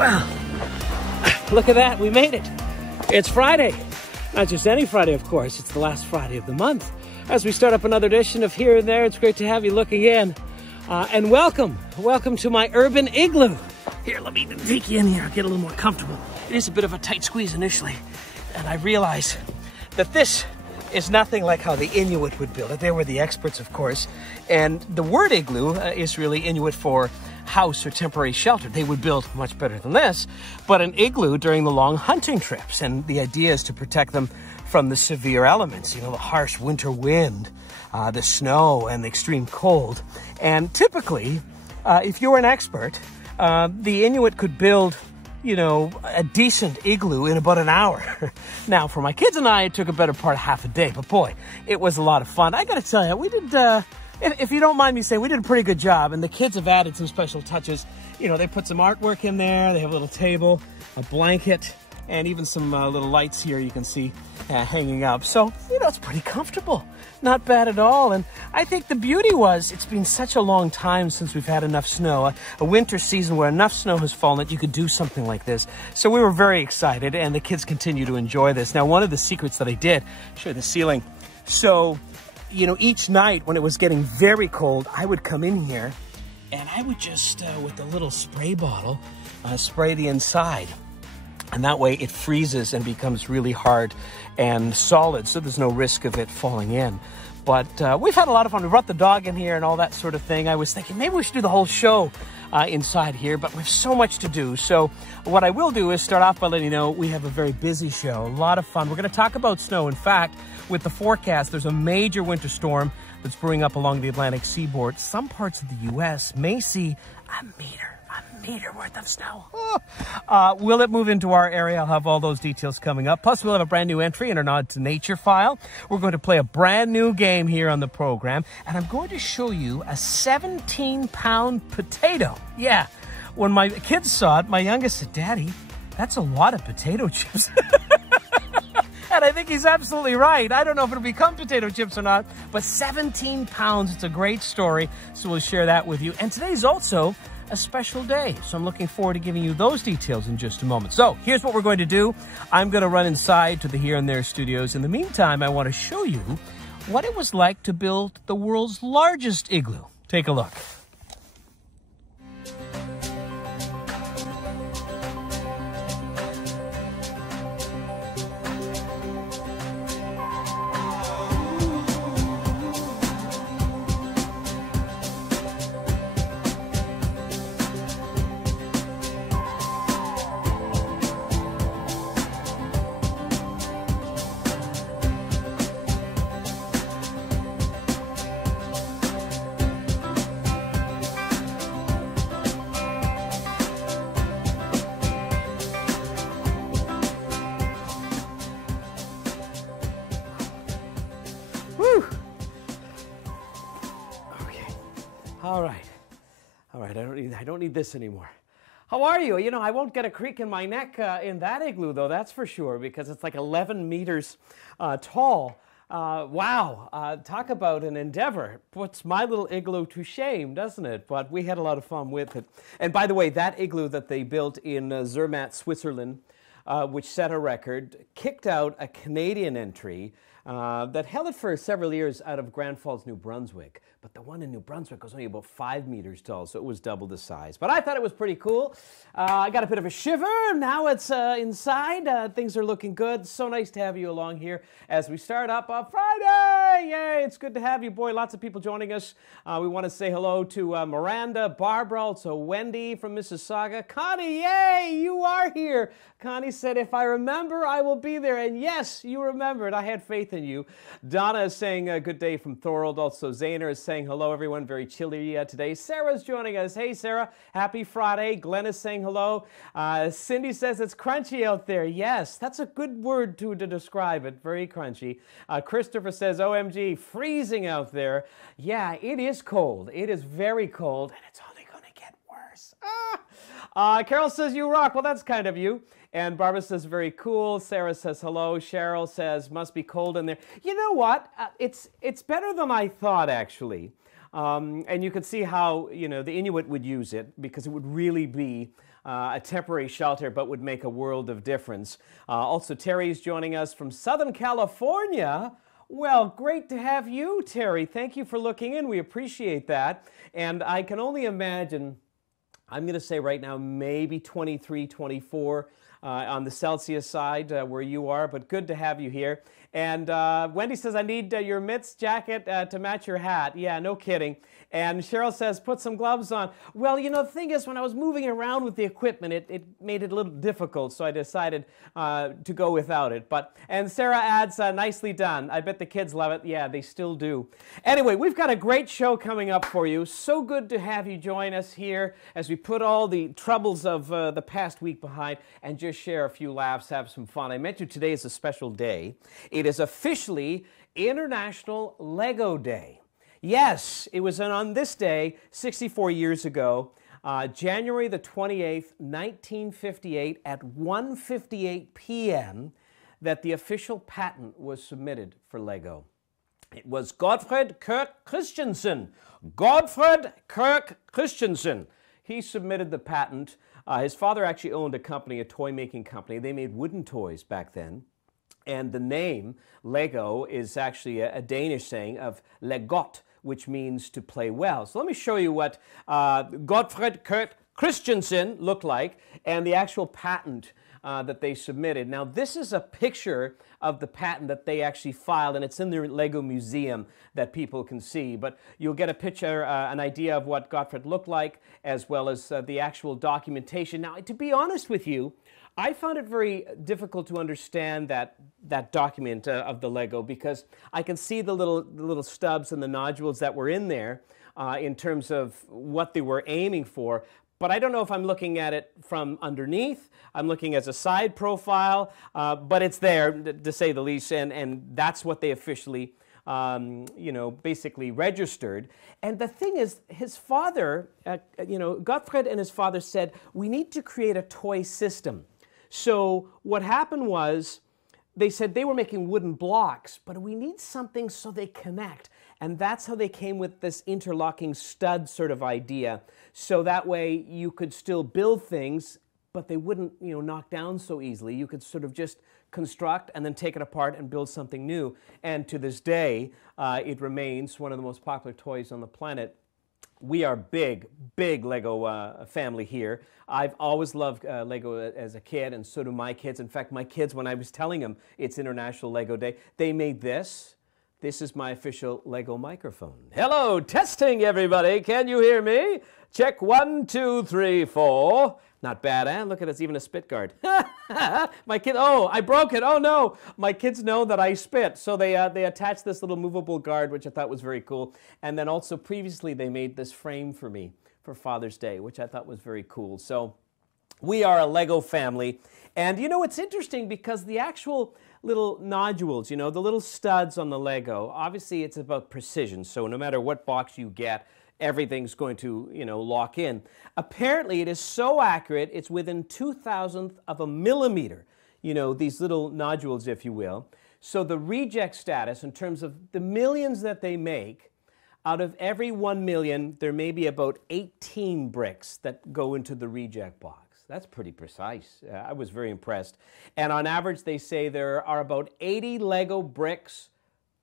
Well, look at that, we made it. It's Friday. Not just any Friday, of course, it's the last Friday of the month. As we start up another edition of Here and There, it's great to have you looking in. And welcome to my urban igloo. Here, let me take you in here, get a little more comfortable. It is a bit of a tight squeeze initially, and I realize that this is nothing like how the Inuit would build it. They were the experts, of course. And the word igloo is really Inuit for house or temporary shelter. They would build much better than this, but an igloo during the long hunting trips. And the idea is to protect them from the severe elements, you know, the harsh winter wind, the snow, and the extreme cold. And typically, if you're an expert, the Inuit could build, you know, a decent igloo in about an hour. Now, for my kids and I, it took a better part of half a day, but boy, it was a lot of fun. I gotta tell you, we did, if you don't mind me saying, we did a pretty good job, and the kids have added some special touches. You know, they put some artwork in there, they have a little table, a blanket, and even some little lights here you can see hanging up. So, you know, it's pretty comfortable. Not bad at all. And I think the beauty was, it's been such a long time since we've had enough snow, a winter season where enough snow has fallen that you could do something like this. So we were very excited, and the kids continue to enjoy this. Now, one of the secrets that I did, show you the ceiling. So, you know, each night when it was getting very cold, I would come in here and I would just, with a little spray bottle, spray the inside. And that way it freezes and becomes really hard and solid, so there's no risk of it falling in. But we've had a lot of fun. We brought the dog in here and all that sort of thing. I was thinking maybe we should do the whole show inside here, but we have so much to do. So what I will do is start off by letting you know we have a very busy show, a lot of fun. We're going to talk about snow. In fact, with the forecast, there's a major winter storm that's brewing up along the Atlantic seaboard. Some parts of the U.S. may see a meter worth of snow. Will it move into our area? I'll have all those details coming up. Plus, we'll have a brand new entry in our Nod to Nature file. We're going to play a brand new game here on the program, and I'm going to show you a 17-pound potato. Yeah, when my kids saw it, my youngest said, "Daddy, that's a lot of potato chips." And I think he's absolutely right. I don't know if it'll become potato chips or not, but 17 pounds, it's a great story. So we'll share that with you. And today's also a special day, so I'm looking forward to giving you those details in just a moment. So here's what we're going to do. I'm going to run inside to the Here and There studios. In the meantime, I want to show you what it was like to build the world's largest igloo. Take a look. All right, I don't need this anymore. How are you? You know, I won't get a creak in my neck in that igloo, though, that's for sure, because it's like 11 meters tall. Wow, talk about an endeavor. Puts my little igloo to shame, doesn't it? But we had a lot of fun with it. And by the way, that igloo that they built in Zermatt, Switzerland, which set a record, kicked out a Canadian entry that held it for several years out of Grand Falls, New Brunswick. But the one in New Brunswick was only about 5 meters tall, so it was double the size. But I thought it was pretty cool. I got a bit of a shiver. Now it's inside. Things are looking good. So nice to have you along here as we start up on Friday. Yay, it's good to have you. Boy, lots of people joining us. We want to say hello to Miranda, Barbara, also Wendy from Mississauga. Connie, yay, you are here. Connie said, if I remember, I will be there. And yes, you remembered. I had faith in you. Donna is saying good day from Thorold. Also, Zaner is saying hello, everyone. Very chilly today. Sarah's joining us. Hey, Sarah. Happy Friday. Glenn is saying hello. Cindy says it's crunchy out there. Yes, that's a good word to describe it. Very crunchy. Christopher says, OMG, freezing out there. Yeah, it is cold. It is very cold, and it's only going to get worse. Carol says, you rock. Well, that's kind of you. And Barbara says, very cool. Sarah says, hello. Cheryl says, must be cold in there. You know what? It's better than I thought, actually. And you can see how, you know, the Inuit would use it, because it would really be a temporary shelter, but would make a world of difference. Also, Terry's joining us from Southern California. Well, great to have you, Terry. Thank you for looking in. We appreciate that. And I can only imagine, I'm going to say right now, maybe 23, 24 on the Celsius side where you are, but good to have you here. And Wendy says, I need your mitts jacket to match your hat. Yeah, no kidding. And Cheryl says, put some gloves on. Well, you know, the thing is, when I was moving around with the equipment, it made it a little difficult, so I decided to go without it. And Sarah adds, nicely done. I bet the kids love it. Yeah, they still do. Anyway, we've got a great show coming up for you. So good to have you join us here as we put all the troubles of the past week behind and just share a few laughs, have some fun. I mentioned today is a special day. It is officially International Lego Day. Yes, it was on this day 64 years ago, January the 28th, 1958 at 1:58 p.m. that the official patent was submitted for Lego. It was Gottfred Kirk Christensen. Gottfred Kirk Christensen. He submitted the patent. His father actually owned a company, a toy-making company. They made wooden toys back then. And the name Lego is actually a Danish saying of legot, which means to play well. So let me show you what Gottfred Kirk Christensen looked like and the actual patent that they submitted. Now, this is a picture of the patent that they actually filed, and it's in the Lego Museum that people can see. But you'll get a picture, an idea of what Gottfred looked like, as well as the actual documentation. Now, to be honest with you, I found it very difficult to understand that document of the Lego, because I can see the little stubs and the nodules that were in there in terms of what they were aiming for. But I don't know if I'm looking at it from underneath. I'm looking as a side profile, but it's there, to say the least, and that's what they officially, basically registered. And the thing is, his father, Gottfred and his father said, we need to create a toy system. So what happened was, they said they were making wooden blocks, but we need something so they connect. And that's how they came with this interlocking stud sort of idea. So that way you could still build things, but they wouldn't, knock down so easily. You could sort of just construct and then take it apart and build something new. And to this day, it remains one of the most popular toys on the planet. We are big Lego family here. I've always loved Lego as a kid, and so do my kids. In fact, my kids, when I was telling them it's International Lego Day, they made this. This is my official Lego microphone. Hello, testing everybody. Can you hear me? Check 1, 2, 3, 4. Not bad, eh? Look at it's even a spit guard. My kid, oh, I broke it. Oh no, my kids know that I spit. So they attached this little movable guard, which I thought was very cool. And then also previously they made this frame for me for Father's Day, which I thought was very cool. So we are a Lego family. And it's interesting because the actual little nodules, the little studs on the Lego, obviously it's about precision. So no matter what box you get, everything's going to, lock in. Apparently, it is so accurate, it's within 2,000th of a millimeter, these little nodules, if you will. So the reject status, in terms of the millions that they make, out of every 1 million, there may be about 18 bricks that go into the reject box. That's pretty precise. I was very impressed. And on average, they say there are about 80 Lego bricks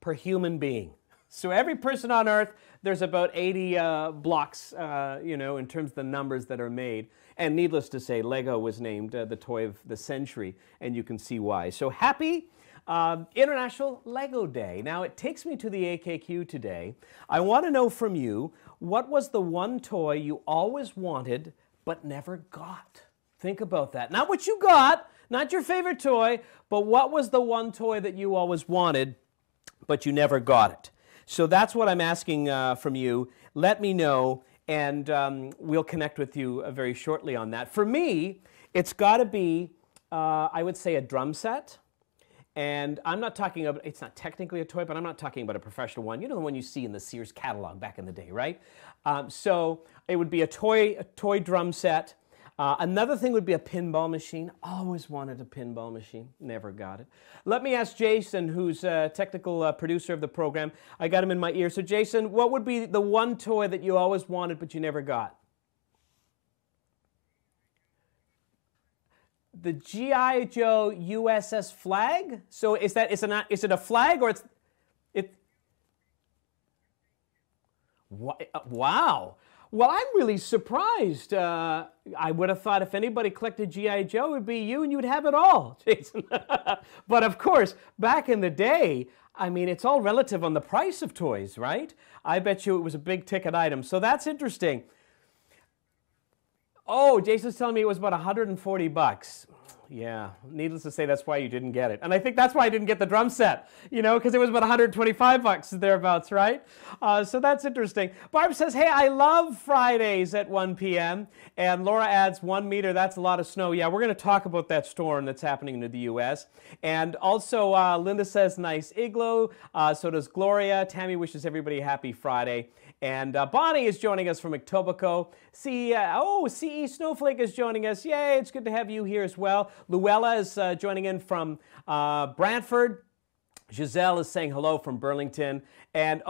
per human being. So every person on Earth, there's about 80 blocks, in terms of the numbers that are made. And needless to say, Lego was named the toy of the century, and you can see why. So happy International Lego Day. Now, it takes me to the AKQ today. I want to know from you, what was the one toy you always wanted but never got? Think about that. Not what you got, not your favorite toy, but what was the one toy that you always wanted but you never got it? So that's what I'm asking from you. Let me know, and we'll connect with you very shortly on that. For me, it's got to be, I would say, a drum set. And I'm not talking about, it's not technically a toy, but I'm not talking about a professional one. You know the one you see in the Sears catalog back in the day, right? So it would be a toy drum set. Another thing would be a pinball machine. Always wanted a pinball machine. Never got it. Let me ask Jason, who's a technical producer of the program. I got him in my ear. So Jason, what would be the one toy that you always wanted but you never got? the G.I. Joe USS flag. So is it a flag or it? Wow. Well, I'm really surprised. I would have thought if anybody collected G.I. Joe, it would be you and you'd have it all, Jason. But of course, back in the day, I mean, it's all relative on the price of toys, right? I bet you it was a big ticket item. So that's interesting. Oh, Jason's telling me it was about 140 bucks. Yeah, needless to say, that's why you didn't get it. And I think that's why I didn't get the drum set, you know, because it was about 125 bucks thereabouts, right? So that's interesting. Barb says, hey, I love Fridays at 1 p.m. And Laura adds 1 meter. That's a lot of snow. Yeah, we're going to talk about that storm that's happening in the U.S. And also, Linda says, nice igloo. So does Gloria. Tammy wishes everybody a happy Friday. And Bonnie is joining us from Etobicoke. CE Snowflake is joining us. Yay, it's good to have you here as well. Luella is joining in from Brantford. Giselle is saying hello from Burlington. And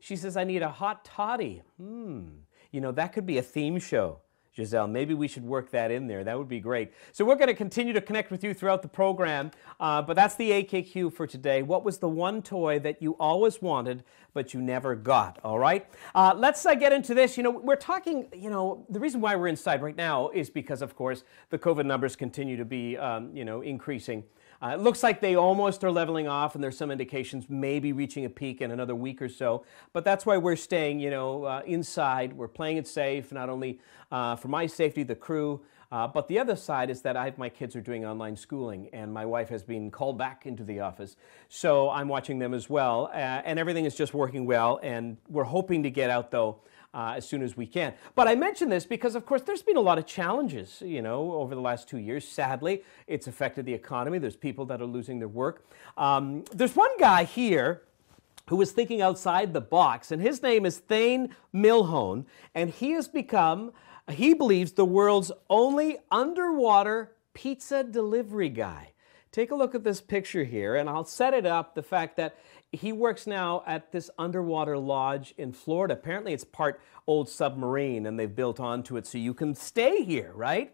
she says, I need a hot toddy. You know, that could be a theme show. Giselle, maybe we should work that in there. That would be great. So we're going to continue to connect with you throughout the program, but that's the AKQ for today. What was the one toy that you always wanted, but you never got? All right? Let's get into this. You know, we're talking, you know, the reason why we're inside right now is because, of course, the COVID numbers continue to be, you know, increasing. It looks like they almost are leveling off, and there's some indications maybe reaching a peak in another week or so. But that's why we're staying, you know, inside. We're playing it safe, not only for my safety, the crew, but the other side is that my kids are doing online schooling, and my wife has been called back into the office. So I'm watching them as well, and everything is just working well, and we're hoping to get out, though, as soon as we can. But I mention this because, of course, there's been a lot of challenges, you know, over the last 2 years. Sadly, it's affected the economy. There's people that are losing their work. There's one guy here who is thinking outside the box, and his name is Thane Milhone, and he has become, he believes, the world's only underwater pizza delivery guy. Take a look at this picture here, and I'll set it up, the fact that he works now at this underwater lodge in Florida. Apparently it's part old submarine, and they've built onto it so you can stay here, right?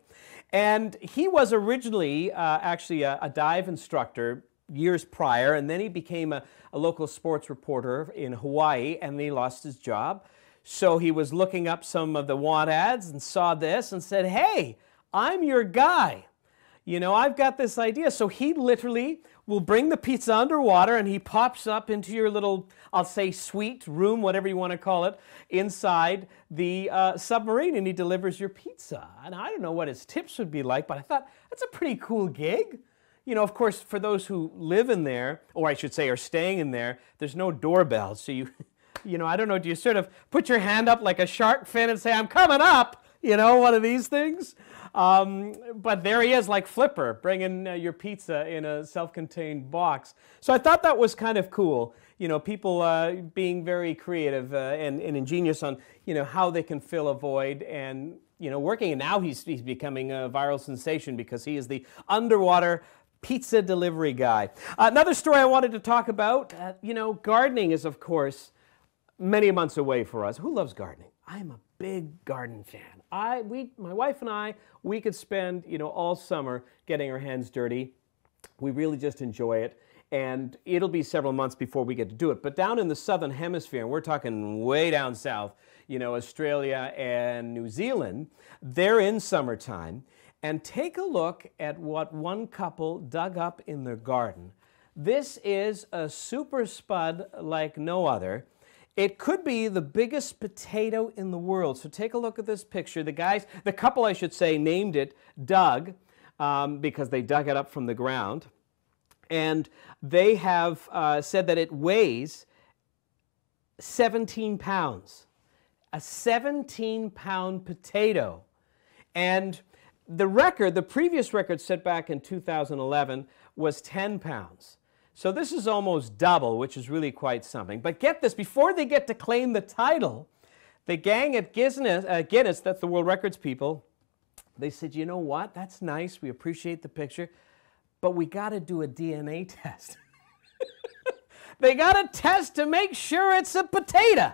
And he was originally actually a dive instructor years prior, and then he became a local sports reporter in Hawaii, and then he lost his job. So he was looking up some of the want ads and saw this and said, hey, I'm your guy. You know, I've got this idea. So he literally will bring the pizza underwater, and he pops up into your little, I'll say, suite, room, whatever you want to call it, inside the submarine, and he delivers your pizza. And I don't know what his tips would be like, but I thought, that's a pretty cool gig. You know, of course, for those who live in there, or I should say are staying in there, there's no doorbell. So you know, I don't know, do you sort of put your hand up like a shark fin and say, I'm coming up, you know, one of these things? But there he is, like Flipper, bringing your pizza in a self-contained box. So I thought that was kind of cool. You know, people being very creative and ingenious on, you know, how they can fill a void and, you know, working. And now he's becoming a viral sensation because he is the underwater pizza delivery guy. Another story I wanted to talk about, you know, gardening is, of course, many months away for us. Who loves gardening? I'm a big garden fan. My wife and I, we could spend, you know, all summer getting our hands dirty. We really just enjoy it. And it'll be several months before we get to do it. But down in the southern hemisphere, and we're talking way down south, you know, Australia and New Zealand, they're in summertime. And take a look at what one couple dug up in their garden. This is a super spud like no other. It could be the biggest potato in the world. So take a look at this picture. The couple, I should say, named it Doug because they dug it up from the ground. And they have said that it weighs 17 pounds. A 17-pound potato. And the previous record set back in 2011 was 10 pounds. So this is almost double, which is really quite something. But get this, before they get to claim the title, the gang at Guinness, that's the World Records people, they said, you know what, that's nice, we appreciate the picture, but we got to do a DNA test. They got to test to make sure it's a potato.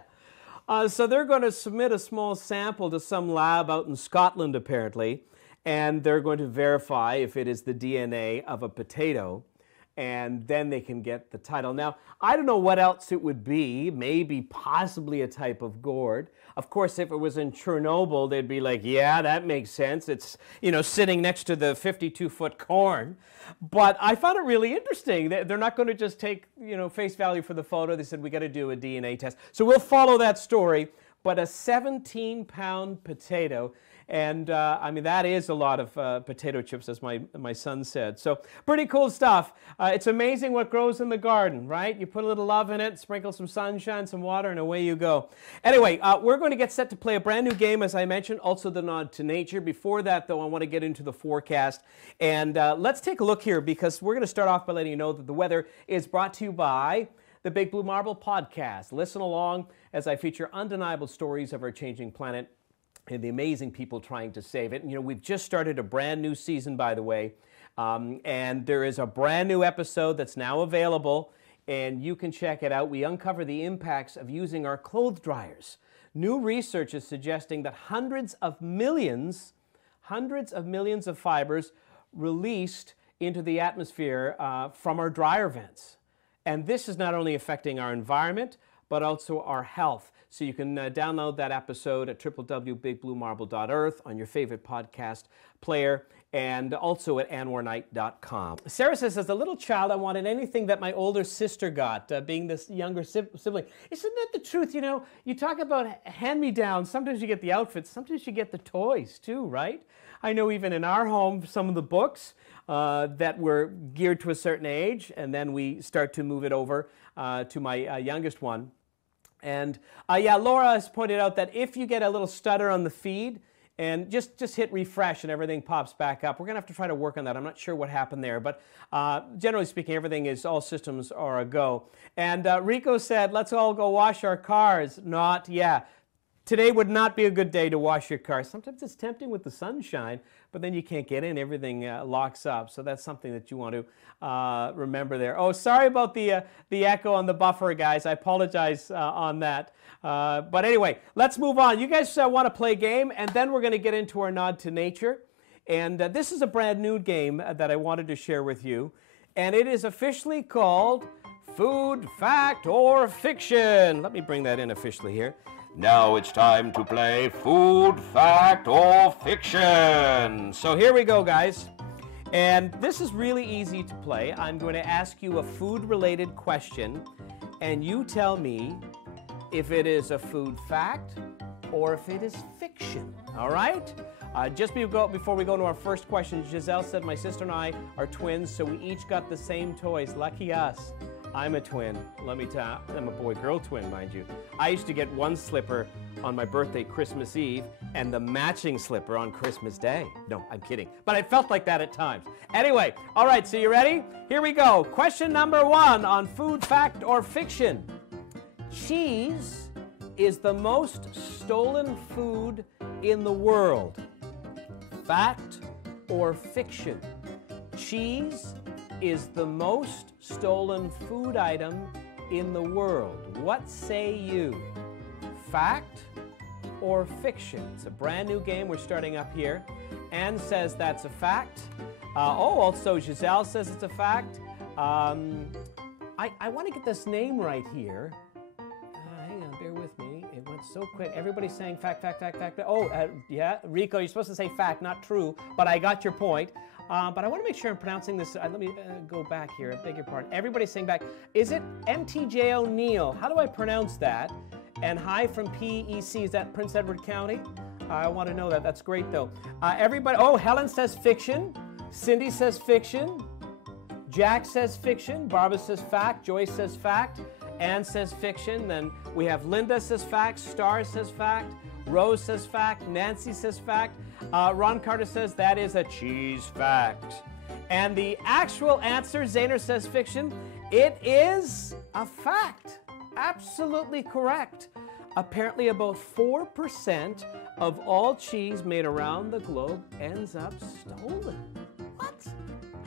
So they're going to submit a small sample to some lab out in Scotland, apparently. and they're going to verify if it is the DNA of a potato, and then they can get the title. Now, I don't know what else it would be, maybe possibly a type of gourd. Of course, if it was in Chernobyl, they'd be like, yeah, that makes sense. It's, you know, sitting next to the 52-foot corn. But I found it really interesting. They're not going to just take, you know, face value for the photo. They said, we got to do a DNA test. So we'll follow that story. But a 17-pound potato, and I mean, that is a lot of potato chips, as my son said. So pretty cool stuff. It's amazing what grows in the garden, right? You put a little love in it, sprinkle some sunshine, some water, and away you go. Anyway, we're going to get set to play a brand new game, as I mentioned, also the nod to nature. Before that, though, I want to get into the forecast. And let's take a look here, because we're going to start off by letting you know that the weather is brought to you by the Big Blue Marble Podcast. Listen along as I feature undeniable stories of our changing planet and the amazing people trying to save it. And, you know, we've just started a brand new season, by the way, and there is a brand new episode that's now available, and you can check it out. We uncover the impacts of using our clothes dryers. New research is suggesting that hundreds of millions of fibers released into the atmosphere from our dryer vents. And this is not only affecting our environment, but also our health. So you can download that episode at www.bigbluemarble.earth on your favorite podcast player, and also at anwarknight.com. Sarah says, as a little child, I wanted anything that my older sister got, being this younger sibling. Isn't that the truth? You know, you talk about hand-me-downs. Sometimes you get the outfits. Sometimes you get the toys, too, right? I know even in our home, some of the books that were geared to a certain age, and then we start to move it over to my youngest one. And yeah, Laura has pointed out that if you get a little stutter on the feed, and just hit refresh and everything pops back up. We're going to have to try to work on that. I'm not sure what happened there, but generally speaking, everything is, all systems are a go. And Rico said, let's all go wash our cars. Not, yeah. Today would not be a good day to wash your car. Sometimes it's tempting with the sunshine, but then you can't get in. Everything locks up. So that's something that you want to remember there. Oh, sorry about the echo on the buffer, guys. I apologize on that. But anyway, let's move on. You guys want to play a game, and then we're going to get into our nod to nature. And this is a brand new game that I wanted to share with you. And it is officially called Food, Fact, or Fiction. Let me bring that in officially here. Now it's time to play Food, Fact, or Fiction. So here we go, guys. And this is really easy to play. I'm going to ask you a food-related question, and you tell me if it is a food fact or if it is fiction. All right? Just before we go to our first question, Giselle said my sister and I are twins, so we each got the same toys. Lucky us. I'm a twin. Let me tell you, I'm a boy-girl twin, mind you. I used to get one slipper on my birthday, Christmas Eve, and the matching slipper on Christmas Day. No, I'm kidding. But I felt like that at times. Anyway, all right, so you ready? Here we go. Question number 1 on food, fact, or fiction. Cheese is the most stolen food in the world. Fact or fiction? Cheese is the most stolen food item in the world. What say you? Fact or fiction? It's a brand new game we're starting up here. Anne says that's a fact. Also Giselle says it's a fact. I want to get this name right here. Hang on, bear with me. It went so quick. Everybody's saying fact, fact, fact, fact. Oh, yeah, Rico, you're supposed to say fact, not true, but I got your point. But I want to make sure I'm pronouncing this. Let me go back here. I beg your pardon. Everybody's saying back. Is it MTJ O'Neill? How do I pronounce that? And hi from PEC. Is that Prince Edward County? I want to know that. That's great, though. Everybody. Oh, Helen says fiction. Cindy says fiction. Jack says fiction. Barbara says fact. Joyce says fact. Anne says fiction. Then we have Linda says fact. Star says fact. Rose says fact. Nancy says fact. Ron Carter says that is a cheese fact. And the actual answer, Zahner says fiction. It is a fact. Absolutely correct. Apparently about 4% of all cheese made around the globe ends up stolen. What?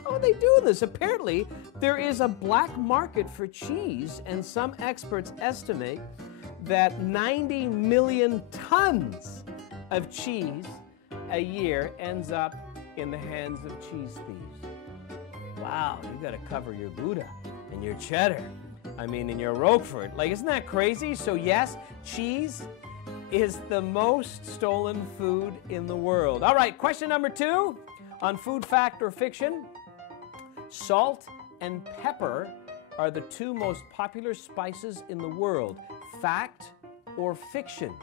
How are they doing this? Apparently there is a black market for cheese, and some experts estimate that 90 million tons of cheese a year ends up in the hands of cheese thieves. Wow, you got to cover your Gouda and your cheddar. I mean, and your Roquefort. Like, isn't that crazy? So yes, cheese is the most stolen food in the world. All right, question number 2 on food fact or fiction. Salt and pepper are the 2 most popular spices in the world. Fact or fiction?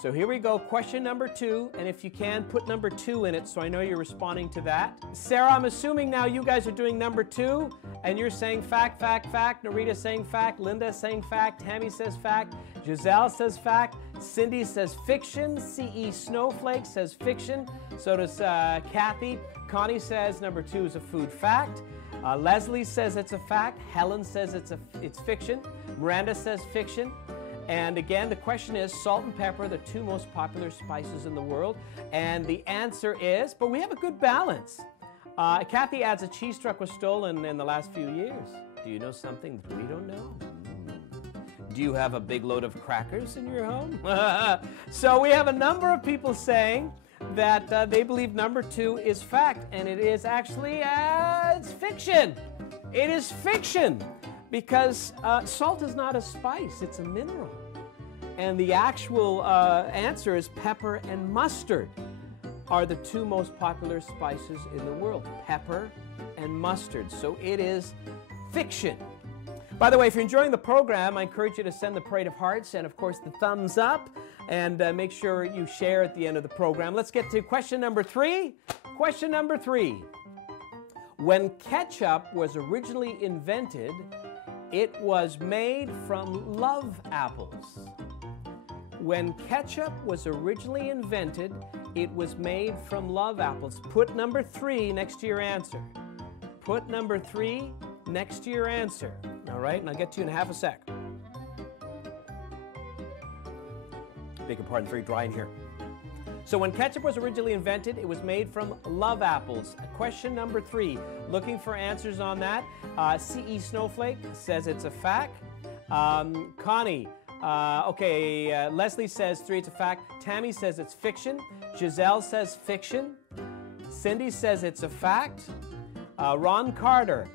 So here we go, question number 2, and if you can, put number 2 in it so I know you're responding to that. Sarah, I'm assuming now you guys are doing number 2, and you're saying fact, fact, fact. Narita's saying fact. Linda's saying fact. Tammy says fact. Giselle says fact. Cindy says fiction. C.E. Snowflake says fiction. So does Kathy. Connie says number 2 is a food fact. Leslie says it's a fact. Helen says it's fiction. Miranda says fiction. And again, the question is, salt and pepper, the 2 most popular spices in the world. And the answer is, but we have a good balance. Kathy adds a cheese truck was stolen in the last few years. Do you know something that we don't know? Do you have a big load of crackers in your home? So we have a number of people saying that they believe number 2 is fact, and it is actually, it's fiction. It is fiction. Because salt is not a spice, it's a mineral. And the actual answer is pepper and mustard are the 2 most popular spices in the world. Pepper and mustard. So it is fiction. By the way, if you're enjoying the program, I encourage you to send the parade of hearts and, of course, the thumbs up. And make sure you share at the end of the program. Let's get to question number 3. Question number 3. When ketchup was originally invented, it was made from love apples. When ketchup was originally invented, it was made from love apples. Put number 3 next to your answer. Put number 3 next to your answer. All right, and I'll get to you in half a sec. Beg your pardon, very dry in here. So when ketchup was originally invented, it was made from love apples. Question number 3. Looking for answers on that. C.E. Snowflake says it's a fact. Connie, Leslie says 3, it's a fact. Tammy says it's fiction. Giselle says fiction. Cindy says it's a fact. Ron Carter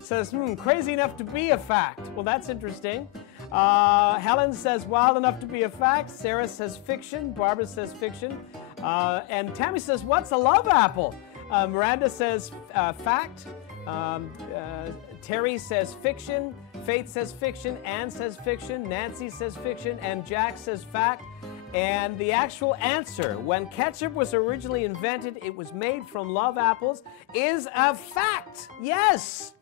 says, crazy enough to be a fact. Well, that's interesting. Helen says wild enough to be a fact. Sarah says fiction. Barbara says fiction. And Tammy says, what's a love apple? Miranda says fact. Terry says fiction. Faith says fiction. Anne says fiction. Nancy says fiction. And Jack says fact. And the actual answer, when ketchup was originally invented, it was made from love apples, is a fact. Yes.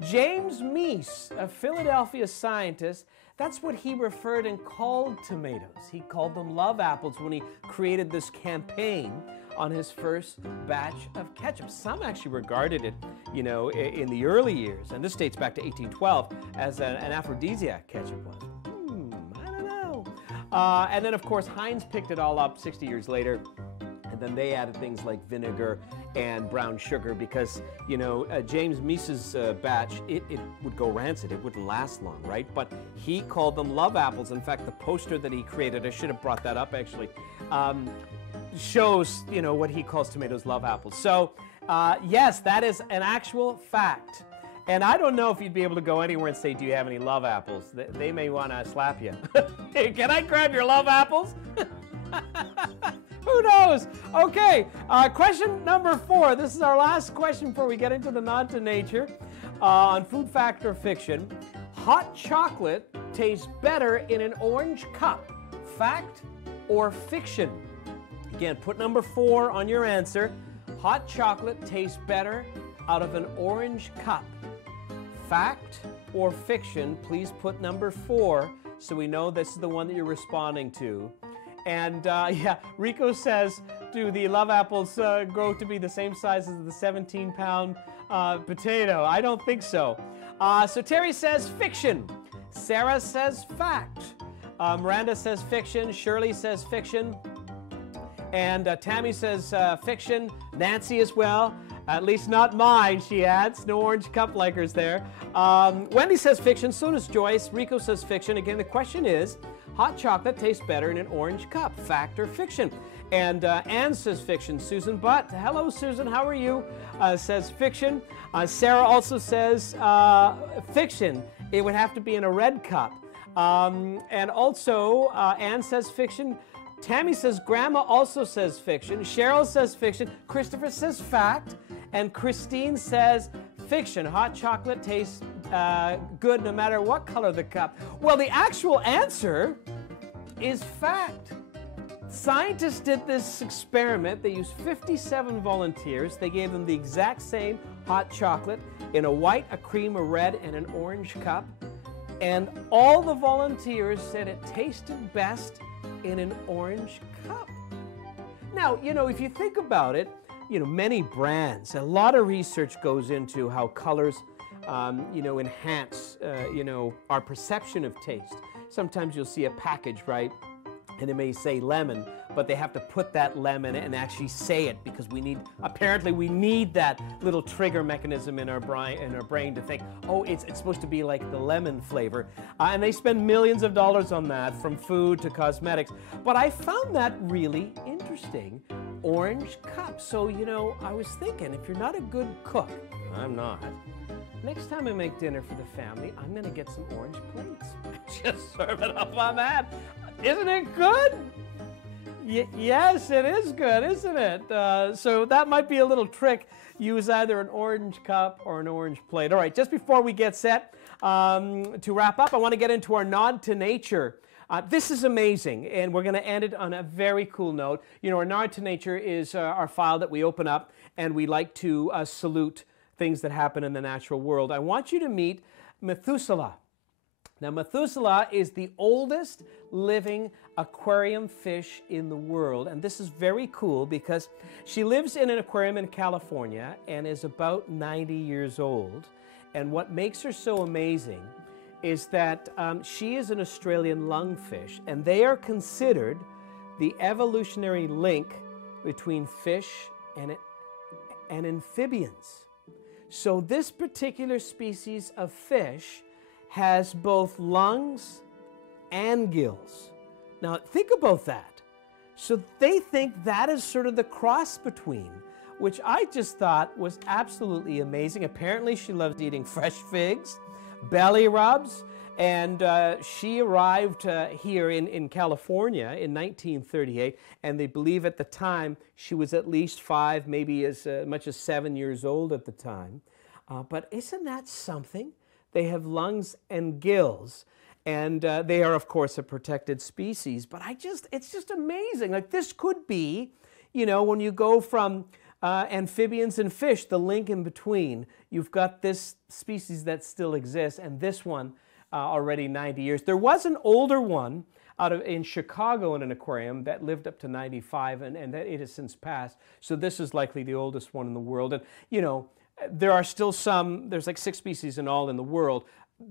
James Meese, a Philadelphia scientist, that's what he referred and called tomatoes. He called them love apples when he created this campaign on his first batch of ketchup. Some actually regarded it, in the early years, and this dates back to 1812, as an aphrodisiac ketchup was. I don't know. And then, of course, Heinz picked it all up 60 years later. And then they added things like vinegar and brown sugar because, James Meese's batch, it would go rancid. It wouldn't last long, right? But he called them love apples. In fact, the poster that he created, I should have brought that up actually, shows, what he calls tomatoes love apples. So, yes, that is an actual fact. And I don't know if you'd be able to go anywhere and say, do you have any love apples? They may want to slap you. Hey, can I grab your love apples? Who knows? Okay, question number 4. This is our last question before we get into the nod to nature on food fact or fiction. Hot chocolate tastes better in an orange cup. Fact or fiction? Again, put number 4 on your answer. Hot chocolate tastes better out of an orange cup. Fact or fiction? Please put number 4 so we know this is the one that you're responding to. And Rico says, do the love apples grow to be the same size as the 17-pound potato? I don't think so. So Terry says fiction. Sarah says fact. Miranda says fiction. Shirley says fiction. And Tammy says fiction. Nancy as well. At least not mine, she adds. No orange cup likers there. Wendy says fiction. So does Joyce. Rico says fiction. Again, the question is, hot chocolate tastes better in an orange cup. Fact or fiction? And Anne says fiction. Susan Butt, hello Susan, how are you? Says fiction. Sarah also says fiction. It would have to be in a red cup. And also Anne says fiction. Tammy says grandma also says fiction. Cheryl says fiction. Christopher says fact. And Christine says fiction. Hot chocolate tastes good no matter what color the cup. Well, the actual answer is fact. Scientists did this experiment. They used 57 volunteers. They gave them the exact same hot chocolate in a white, a cream, a red, and an orange cup. And all the volunteers said it tasted best in an orange cup. Now, you know, if you think about it, you know, many brands, a lot of research goes into how colors, you know, enhance, you know, our perception of taste. Sometimes you'll see a package, right? And it may say lemon, but they have to put that lemon and actually say it because we need, apparently we need that little trigger mechanism in our brain to think, oh, it's supposed to be like the lemon flavor. And they spend millions of dollars on that, from food to cosmetics. But I found that really interesting. Orange cup. So, you know, I was thinking, if you're not a good cook, I'm not, next time I make dinner for the family, I'm going to get some orange plates. Just serve it up on that. Isn't it good? Yes, it is good, isn't it? So that might be a little trick. Use either an orange cup or an orange plate. All right, just before we get set to wrap up, I want to get into our nod to nature. This is amazing, and we're going to end it on a very cool note. You know, our nod to nature is our file that we open up, and we like to salute things that happen in the natural world. I want you to meet Methuselah. Now, Methuselah is the oldest living aquarium fish in the world, and this is very cool because she lives in an aquarium in California and is about 90 years old. And what makes her so amazing is that she is an Australian lungfish, and they are considered the evolutionary link between fish and amphibians. So this particular species of fish has both lungs and gills. Now think about that. So they think that is sort of the cross between, which I just thought was absolutely amazing. Apparently she loves eating fresh figs, belly rubs, and she arrived here in California in 1938, and they believe at the time she was at least 5, maybe as much as 7 years old at the time. But isn't that something? They have lungs and gills, and they are, of course, a protected species. But it's just amazing. Like, this could be, you know, when you go from amphibians and fish, the link in between, you've got this species that still exists, and this one already 90 years. There was an older one in Chicago in an aquarium that lived up to 95, and it has since passed. So this is likely the oldest one in the world. And, you know, there are still some, there's like 6 species in all in the world.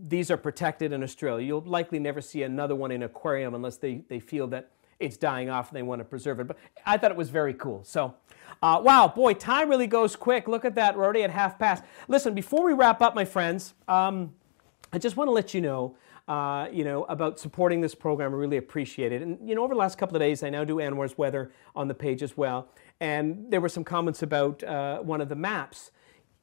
These are protected in Australia. You'll likely never see another one in an aquarium unless they feel that it's dying off and they want to preserve it. But I thought it was very cool. So, wow, boy, time really goes quick. Look at that, we're already at 1/2 past. Listen, before we wrap up, my friends, I just want to let you know, about supporting this program. I really appreciate it. And, you know, over the last couple of days, I now do Anwar's weather on the page as well. And there were some comments about one of the maps.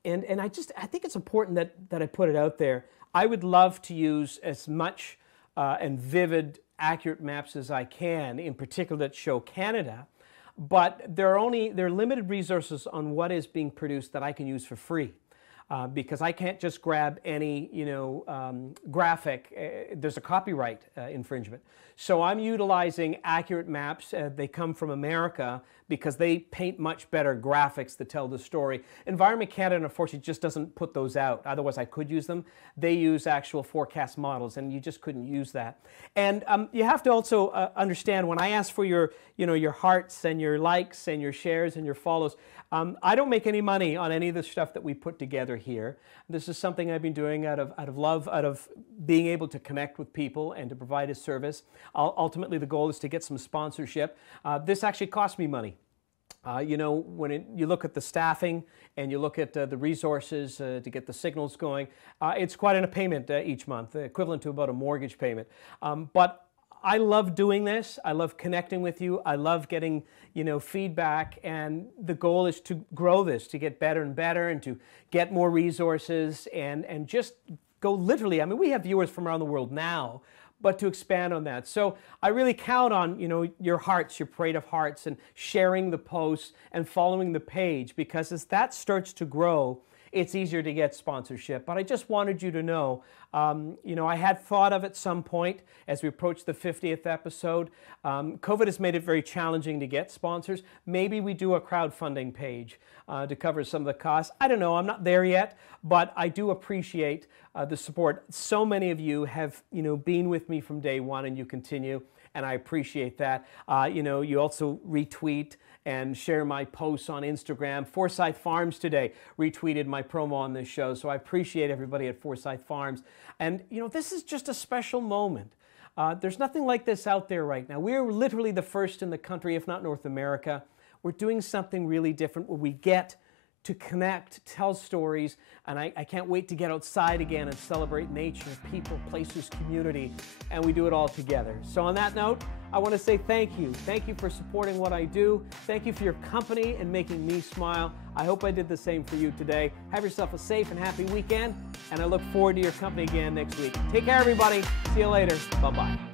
And I think it's important that I put it out there. I would love to use as much and vivid, accurate maps as I can, in particular that show Canada. But there are limited resources on what is being produced that I can use for free. Because I can't just grab any, graphic. There's a copyright infringement. So I'm utilizing accurate maps. They come from America because they paint much better graphics to tell the story. Environment Canada, unfortunately, just doesn't put those out. Otherwise, I could use them. They use actual forecast models, and you just couldn't use that. And you have to also understand, when I ask for your hearts and your likes and your shares and your follows, I don't make any money on any of the stuff that we put together here. This is something I've been doing out of love, out of being able to connect with people and to provide a service. Ultimately, the goal is to get some sponsorship. This actually costs me money. When you look at the staffing and you look at the resources to get the signals going, it's quite a payment each month, equivalent to about a mortgage payment. But I love doing this. I love connecting with you. I love getting, feedback. And the goal is to grow this, to get better and better, and to get more resources, and just go literally. I mean, we have viewers from around the world now, but to expand on that. So I really count on, your hearts, your parade of hearts, and sharing the posts and following the page, because as that starts to grow, it's easier to get sponsorship. But I just wanted you to know, I had thought of at some point as we approach the 50th episode, COVID has made it very challenging to get sponsors. Maybe we do a crowdfunding page to cover some of the costs. I don't know, I'm not there yet, but I do appreciate the support. So many of you have, been with me from day one, and you continue, and I appreciate that. You also retweet and share my posts on Instagram. Forsyth Farms today retweeted my promo on this show, so I appreciate everybody at Forsyth Farms. And, this is just a special moment. There's nothing like this out there right now. We're literally the first in the country, if not North America. We're doing something really different where we get to connect, tell stories, and I can't wait to get outside again and celebrate nature, people, places, community, and we do it all together. So on that note, I want to say thank you. Thank you for supporting what I do. Thank you for your company and making me smile. I hope I did the same for you today. Have yourself a safe and happy weekend, and I look forward to your company again next week. Take care, everybody. See you later. Bye-bye.